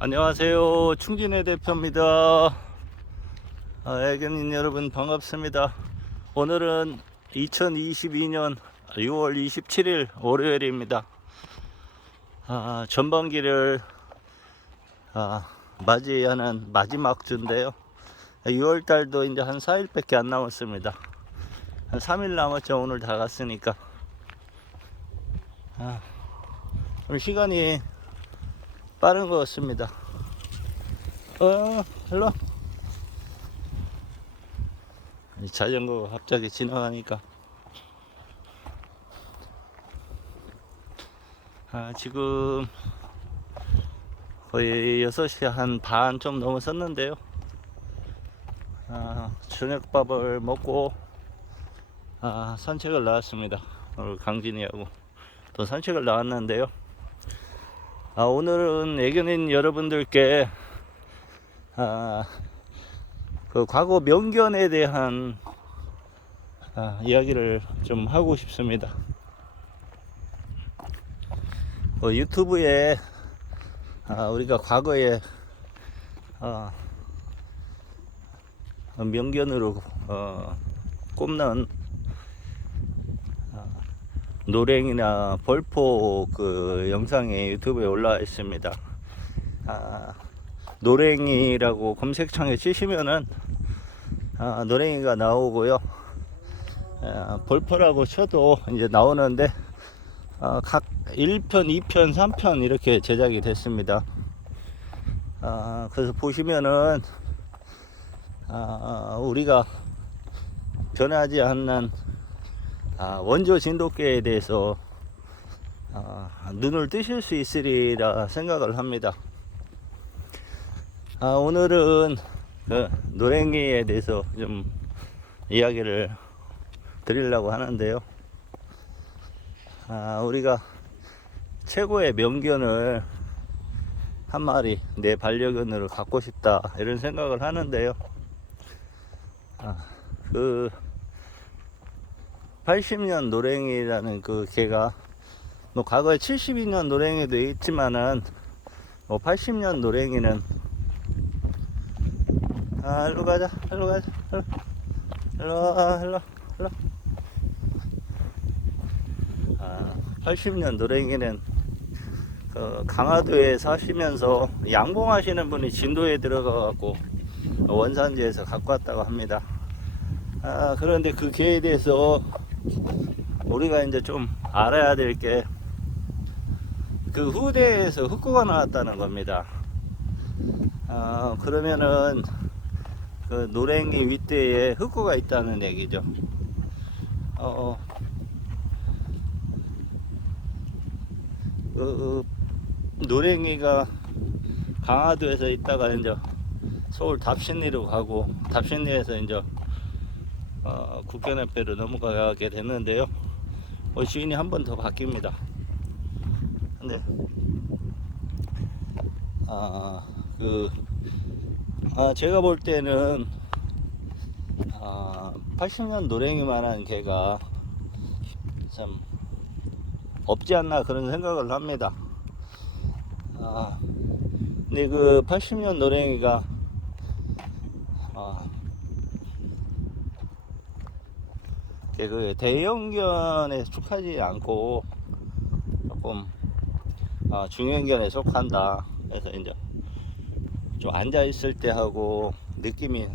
안녕하세요. 충진의 대표입니다. 아, 애견인 여러분 반갑습니다. 오늘은 2022년 6월 27일 월요일입니다. 아, 전반기를 아, 맞이하는 마지막 주인데요. 6월 달도 이제 한 4일밖에 안 남았습니다. 한 3일 남았죠. 오늘 다 갔으니까. 아, 시간이 빠른 것 같습니다. 어, 일로. 이 자전거가 갑자기 지나가니까. 아, 지금 거의 6시 한 반 좀 넘어섰는데요. 아, 저녁밥을 먹고 아, 산책을 나왔습니다. 오늘 강진이하고 또 산책을 나왔는데요. 아, 오늘은 애견인 여러분들께 아, 그 과거 명견에 대한 아, 이야기를 좀 하고 싶습니다. 어, 유튜브에 아, 우리가 과거에 어, 명견으로 어, 꼽는 어, 노랭이나 벌포 그 영상이 유튜브에 올라와 있습니다. 아, 노랭이라고 검색창에 치시면은 아, 노랭이가 나오고요. 아, 벌포라고 쳐도 이제 나오는데 아, 각 1편, 2편, 3편 이렇게 제작이 됐습니다. 아, 그래서 보시면은 아, 우리가 변하지 않는 아, 원조 진돗개에 대해서 아, 눈을 뜨실 수 있으리라 생각을 합니다. 아, 오늘은 그 노랭이에 대해서 좀 이야기를 드리려고 하는데요. 아, 우리가 최고의 명견을 한 마리 내 반려견으로 갖고 싶다 이런 생각을 하는데요. 아, 그 80년 노랭이라는 그 개가 뭐 과거에 72년 노랭이도 있지만은 뭐 80년 노랭이는 아 일로 가자 일로 가자 일로 일로 일로 아 80년 노랭이는 그 강화도에 사시면서 양봉하시는 분이 진도에 들어가 갖고 원산지에서 갖고 왔다고 합니다. 아, 그런데 그 개에 대해서 우리가 이제 좀 알아야 될 게 그 후대에서 흑고가 나왔다는 겁니다. 아, 그러면은 그 노랭이 윗대에 흑고가 있다는 얘기죠. 어, 그, 노랭이가 강화도에서 있다가 이제 서울 답신리로 가고 답신리에서 이제 어, 국견협회로 넘어가게 됐는데요. 어, 주인이 한 번 더 바뀝니다. 근데 아, 그 아, 제가 볼 때는 아, 80년 노랭이만한 개가 참 없지 않나 그런 생각을 합니다. 아, 근데 그 80년 노랭이가 아, 그 대형견에 속하지 않고 조금 아, 중형견에 속한다. 그래서 이제 좀 앉아 있을 때 하고 느낌이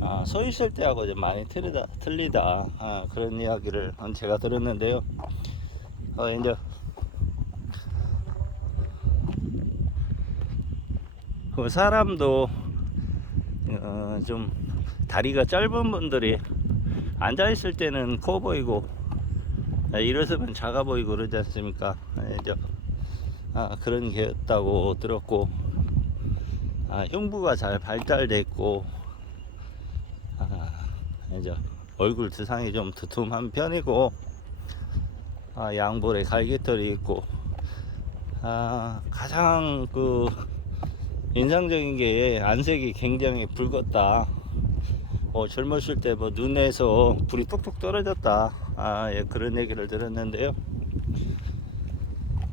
아, 서 있을 때 하고 좀 많이 틀리다 틀리다 아, 그런 이야기를 제가 들었는데요. 어, 이제 그 사람도 어, 좀 다리가 짧은 분들이 앉아 있을 때는 커 보이고 아, 일어서면 작아 보이고 그러지 않습니까? 아, 아, 그런 게였다고 들었고 아, 흉부가 잘 발달돼 있고 아, 이제 얼굴 두상이 좀 두툼한 편이고 아, 양볼에 갈기털이 있고 아, 가장 그 인상적인 게 안색이 굉장히 붉었다. 어, 젊었을 때 뭐 눈에서 불이 뚝뚝 떨어졌다. 아, 예, 그런 얘기를 들었는데요.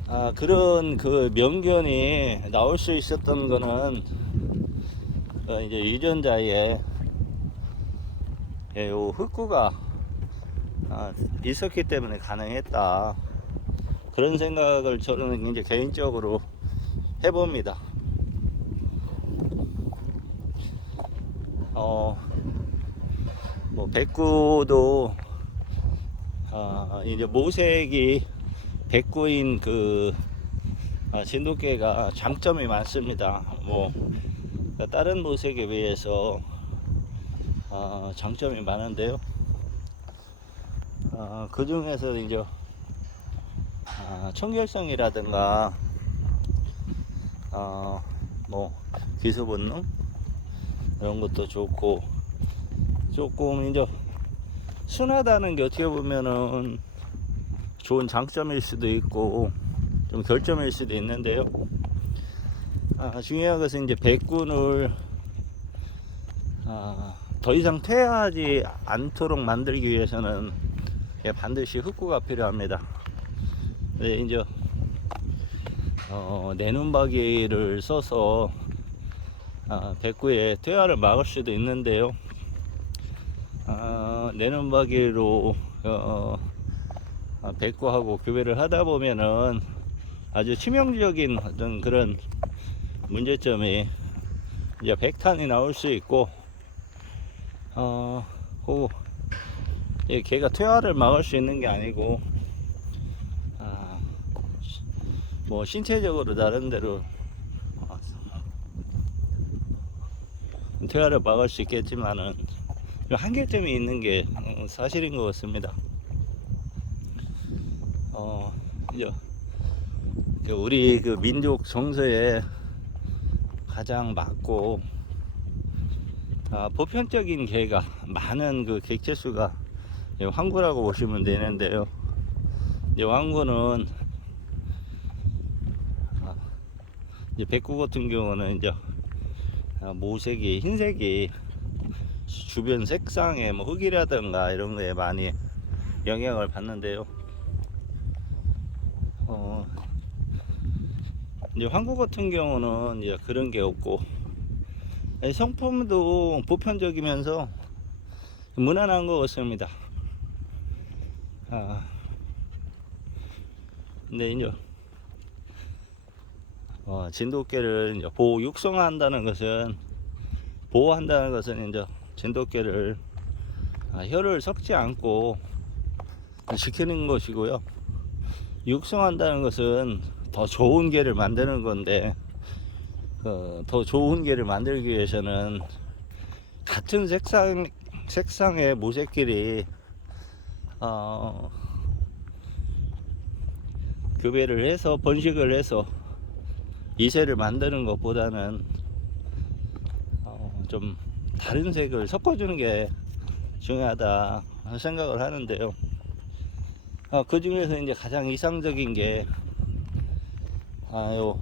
아, 그런 그 명견이 나올 수 있었던 거는 어, 이제 유전자에 예, 요 흑구가 아, 있었기 때문에 가능했다. 그런 생각을 저는 이제 개인적으로 해봅니다. 어, 뭐, 백구도, 아, 이제 모색이 백구인 그, 아, 진돗개가 장점이 많습니다. 뭐, 다른 모색에 비해서, 아, 장점이 많은데요. 아, 그 중에서 이제, 아, 청결성이라든가, 어, 뭐, 기소 본능? 이런 것도 좋고, 조금 이제 순하다는 게 어떻게 보면은 좋은 장점일 수도 있고, 좀 결점일 수도 있는데요. 아, 중요한 것은 이제 백군을 아, 더 이상 퇴화하지 않도록 만들기 위해서는 예, 반드시 흑구가 필요합니다. 네, 이제 어, 내눈박이를 써서 아, 백구의 퇴화를 막을 수도 있는데요. 아, 내눈박이로 어, 아, 백구하고 교배를 하다 보면은 아주 치명적인 어떤 그런 문제점이 이제 백탄이 나올 수 있고 어, 그 예, 걔가 퇴화를 막을 수 있는 게 아니고 아, 뭐 신체적으로 나름대로 어, 퇴화를 막을 수 있겠지만은 좀 한계점이 있는 게 어, 사실인 것 같습니다. 어, 이제 이제 우리 그 민족 정서에 가장 맞고 아, 보편적인 개가 많은 그 객체수가 황구라고 보시면 되는데요. 이제 황구는 아, 이제 백구 같은 경우는 이제 아, 모색이 흰색이 주변 색상에 뭐 흙이라든가 이런 거에 많이 영향을 받는데요. 어, 이제 황구 같은 경우는 이제 그런 게 없고 성품도 보편적이면서 무난한 것 같습니다. 아, 근데 이제 어, 진돗개를 이제 보호 육성한다는 것은 보호한다는 것은 이제 진돗개를 아, 혀를 섞지 않고 지키는 것이고요. 육성한다는 것은 더 좋은 개를 만드는 건데 어, 더 좋은 개를 만들기 위해서는 같은 색상 색상의 모색끼리 어, 교배를 해서 번식을 해서 이세를 만드는 것보다는 어, 좀 다른 색을 섞어주는 게 중요하다 생각을 하는데요. 어, 그 중에서 이제 가장 이상적인 게 아요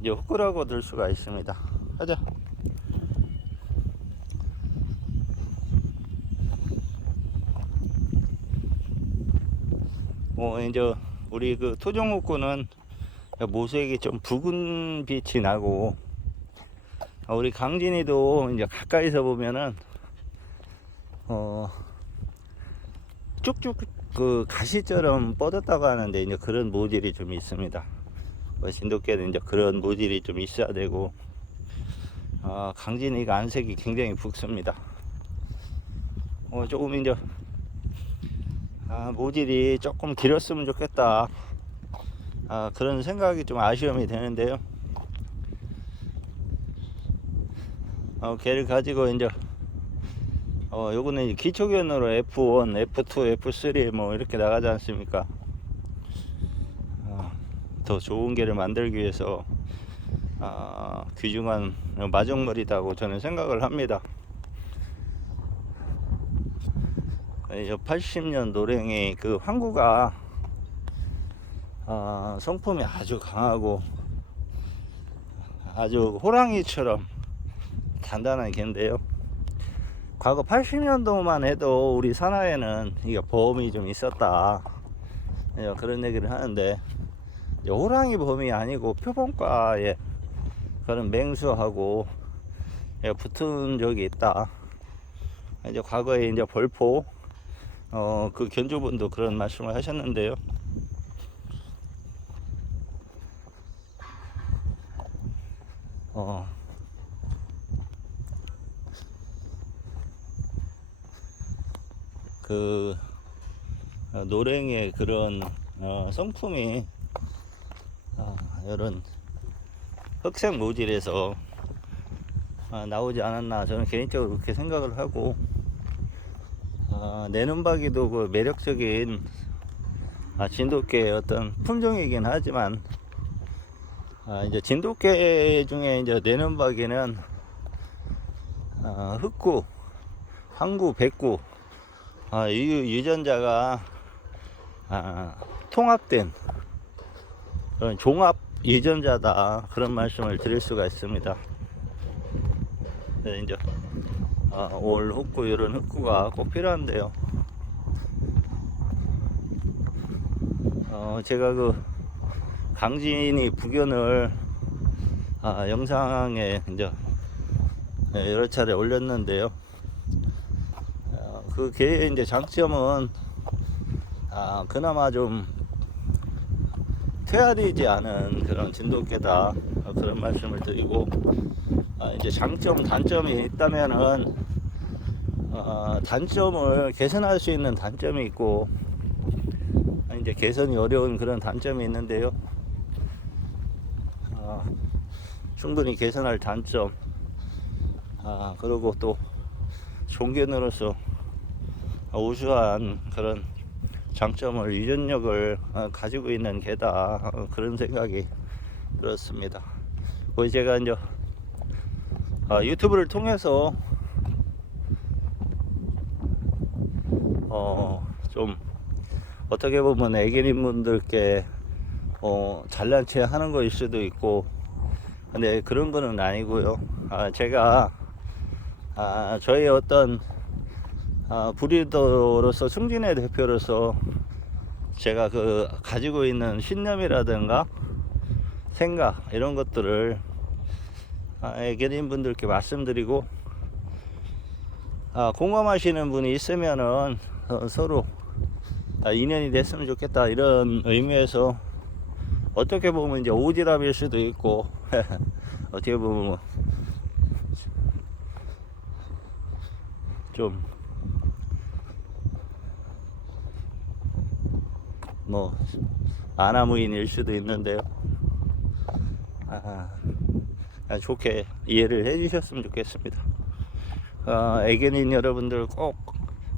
이제 후크라고 들 수가 있습니다. 가자. 뭐 이제 우리 그 토종후쿠는 모색이 좀 붉은 빛이 나고 어, 우리 강진이도 이제 가까이서 보면은 어 쭉쭉 그 가시처럼 뻗었다고 하는데 이제 그런 모질이 좀 있습니다. 뭐 진돗개는 이제 그런 모질이 좀 있어야 되고 아, 강진이가 안색이 굉장히 붉습니다. 어, 조금 이제 아, 모질이 조금 길었으면 좋겠다. 아, 그런 생각이 좀 아쉬움이 되는데요. 어, 걔를 가지고 이제 어, 요거는 기초견으로 F1, F2, F3 뭐 이렇게 나가지 않습니까? 어, 더 좋은 개를 만들기 위해서 아, 귀중한 마정물이라고 저는 생각을 합니다. 80년 노랭이 그 황구가 아, 성품이 아주 강하고 아주 호랑이처럼 단단한 개인데요. 과거 80년도만 해도 우리 산하에는 이게 보험이 좀 있었다. 예, 그런 얘기를 하는데 호랑이 범이 아니고 표본과에 그런 맹수하고 예, 붙은 적이 있다. 이제 과거에 이제 벌포 어, 그 견주분도 그런 말씀을 하셨는데요. 어, 그 어, 노랭의 그런 어, 성품이 아, 이런 흑색 모질에서 아, 나오지 않았나 저는 개인적으로 그렇게 생각을 하고 아, 내눈박이도 그 매력적인 아, 진돗개의 어떤 품종이긴 하지만 아, 이제 진돗개 중에 이제 내눈박이는 아, 흑구, 항구, 백구 아, 이 유전자가 아, 통합된 그런 종합 유전자다 그런 말씀을 드릴 수가 있습니다. 네, 이제 아, 올 흑구 이런 흑구가 꼭 필요한데요. 어, 제가 그 강진이 부견을 아, 영상에 이제 네, 여러 차례 올렸는데요. 어, 그 개의 이제 장점은 아, 그나마 좀 퇴화되지 않은 그런 진돗개다 어, 그런 말씀을 드리고 아, 이제 장점 단점이 있다면은 어, 단점을 개선할 수 있는 단점이 있고 아, 이제 개선이 어려운 그런 단점이 있는데요. 아, 충분히 개선할 단점 아, 그리고 또 종견으로서 우수한 그런 장점을 유전력을 어, 가지고 있는 개다 어, 그런 생각이 들었습니다. 그 제가 이제 어, 유튜브를 통해서 어좀 어떻게 보면 애기님 분들께 어 잘난 체 하는 거일 수도 있고 근데 그런 거는 아니고요. 아 제가 아 저희 어떤 아, 브리더로서 승진의 대표로서 제가 그 가지고 있는 신념이라든가 생각 이런 것들을 아, 애견인 분들께 말씀드리고 아, 공감하시는 분이 있으면은 어, 서로 아, 인연이 됐으면 좋겠다 이런 의미에서 어떻게 보면 이제 오지랖일 수도 있고 어떻게 보면 좀 뭐 아나무인일 수도 있는데요. 아, 아, 좋게 이해를 해주셨으면 좋겠습니다. 어, 애견인 여러분들 꼭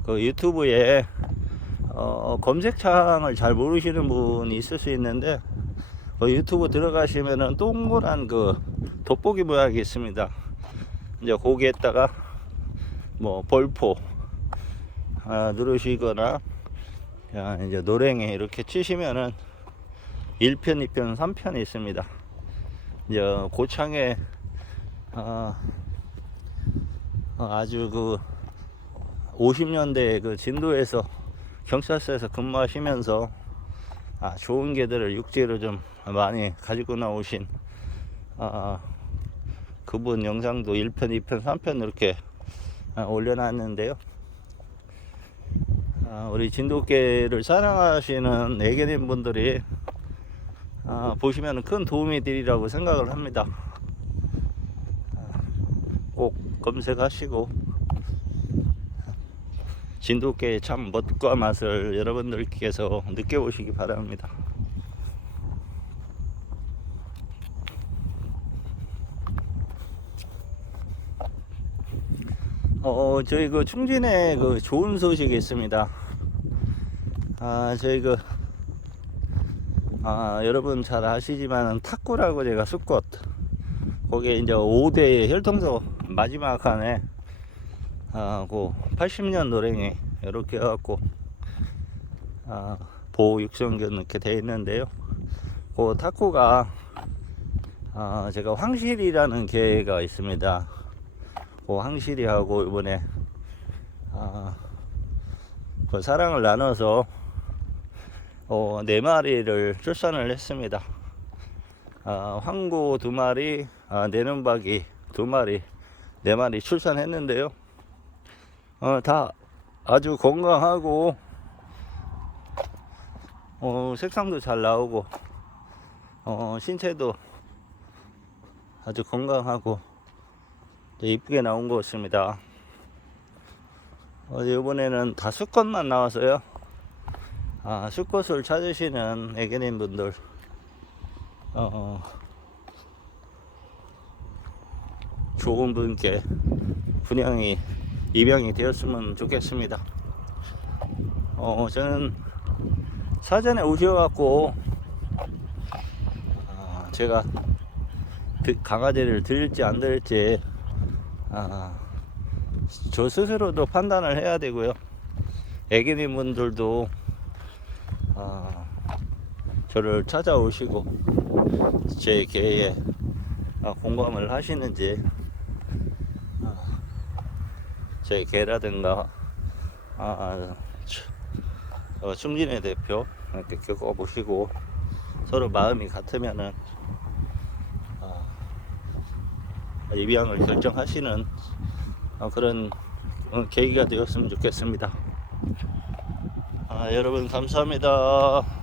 그 유튜브에 어, 검색창을 잘 모르시는 분이 있을 수 있는데 그 유튜브 들어가시면은 동그란 그 돋보기 모양이 있습니다. 이제 거기에다가 뭐 벌포 아, 누르시거나 야, 이제 노랭에 이렇게 치시면은 1편, 2편, 3편이 있습니다. 이제 고창에 어, 어, 아주 그 50년대 그 진도에서 경찰서에서 근무하시면서 아, 좋은 개들을 육지로 좀 많이 가지고 나오신 아, 그분 영상도 1편, 2편, 3편 이렇게 아, 올려놨는데요. 아, 우리 진돗개를 사랑하시는 애견인 분들이 아, 보시면 큰 도움이 되리라고 생각을 합니다. 아, 꼭 검색하시고 진돗개의 참 멋과 맛을 여러분들께서 느껴보시기 바랍니다. 어, 저희 그 충진에 그 좋은 소식이 있습니다. 아, 저희 그, 아, 여러분 잘 아시지만 탁구라고 제가 수꽃, 거기에 이제 5대 혈통서 마지막 칸에, 아, 그 80년 노랭이 이렇게 해갖고, 아, 보호 육성견 이렇게 돼 있는데요. 그 탁구가, 아, 제가 황실이라는 개가 있습니다. 그 황실이하고 이번에 아, 그 사랑을 나눠서 어, 네 마리를 출산을 했습니다. 아, 황고 두 마리, 아, 내눈박이 두 마리, 네 마리 출산했는데요. 어, 다 아주 건강하고, 어, 색상도 잘 나오고, 어, 신체도 아주 건강하고, 이쁘게 나온 것 같습니다. 어, 이번에는 다 수컷만 나와서요. 아, 수컷을 찾으시는 애견인 분들, 어, 어, 좋은 분께 분양이, 입양이 되었으면 좋겠습니다. 어, 저는 사전에 오셔갖고, 아, 제가 그 강아지를 들일지 안 들일지, 아, 저 스스로도 판단을 해야 되고요. 애기님 분들도 아, 저를 찾아오시고 제 개에 아, 공감을 하시는지 아, 제 개라든가 아, 저- 어, 충진의 대표 이렇게 겪어보시고 서로 마음이 같으면은 아, 입양을 결정하시는 어, 그런 어, 계기가 되었으면 좋겠습니다. 아, 여러분 감사합니다.